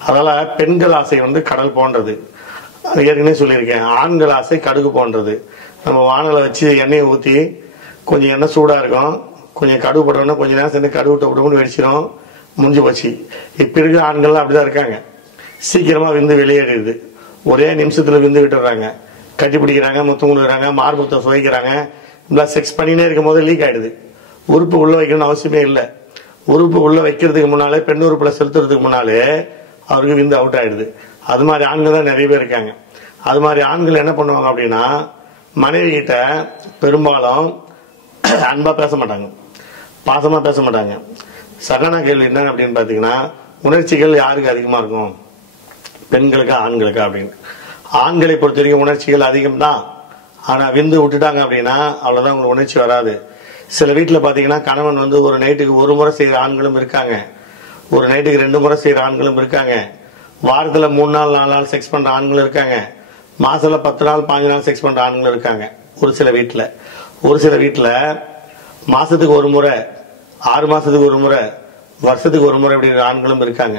அதனால பெண்கள் ஆசை கடல் போன்றது. ஏற்கனவே சொல்லியிருக்கேன். ஆண்கள் ஆசை கடுகு போன்றது. நம்ம வானலை வச்சு எண்ணெயை ஊற்றி கொஞ்சம் எண்ணெய் சூடாக இருக்கும், கொஞ்சம் கடுகு போட்டோம்னா கொஞ்ச நேரம் சேர்ந்து கடுகு டப்புன்னு வெடிச்சிடும், முடிஞ்சு போச்சு. இப்போ இருக்கிற ஆண்கள்லாம் அப்படிதான் இருக்காங்க. சீக்கிரமாக விந்து வெளியேறிடுது. ஒரே நிமிஷத்தில் விந்து விட்டுறாங்க, கட்டி பிடிக்கிறாங்க, முத்தம் கொடுக்குறாங்க, மார்புத்தம் சுவைக்கிறாங்க. இப்படிலாம் செக்ஸ் பண்ணினே இருக்கும் போது லீக் ஆகிடுது. உறுப்பு உள்ள வைக்கணும்னு அவசியமே இல்லை. உறுப்பு உள்ள வைக்கிறதுக்கு முன்னாலே, பெண் உறுப்புல செலுத்துறதுக்கு முன்னாலே அவருக்கு விந்து அவுட் ஆயிடுது. அது மாதிரி ஆண்கள் தான் நிறைய பேர் இருக்காங்க. அது மாதிரி ஆண்கள் என்ன பண்ணுவாங்க அப்படின்னா, மனைவி கிட்ட பெரும்பாலும் அன்பா பேச மாட்டாங்க, பாசமா பேச மாட்டாங்க. சகனா கேள்வி என்ன அப்படின்னு பாத்தீங்கன்னா, உணர்ச்சிகள் யாருக்கு அதிகமா இருக்கும், பெண்களுக்கா ஆண்களுக்கா அப்படின்னு. ஆண்களை பொறுத்த வரைக்கும் உணர்ச்சிகள் அதிகம்தான். ஆனா விந்து விட்டுட்டாங்க அப்படின்னா அவ்வளவுதான், உங்களுக்கு உணர்ச்சி வராது. சில வீட்டுல பாத்தீங்கன்னா கணவன் ஒரு நைட்டுக்கு ஒரு முறை செய்யற ஆண்களும் இருக்காங்க, ஒரு நைட்டுக்கு 2 முறை செய்யற ஆண்களும் இருக்காங்க, வாரத்துல 3 நாள் 4 நாள் செக்ஸ் பண்ற ஆண்களும் இருக்காங்க, மாசத்துல 10 நாள் 15 நாள் செக்ஸ் பண்ற ஆண்களும் இருக்காங்க. ஒரு சில வீட்டுல மாசத்துக்கு ஒரு முறை, 6 மாசத்துக்கு ஒரு முறை, வருஷத்துக்கு ஒரு முறை அப்படிங்கிற ஆண்களும் இருக்காங்க.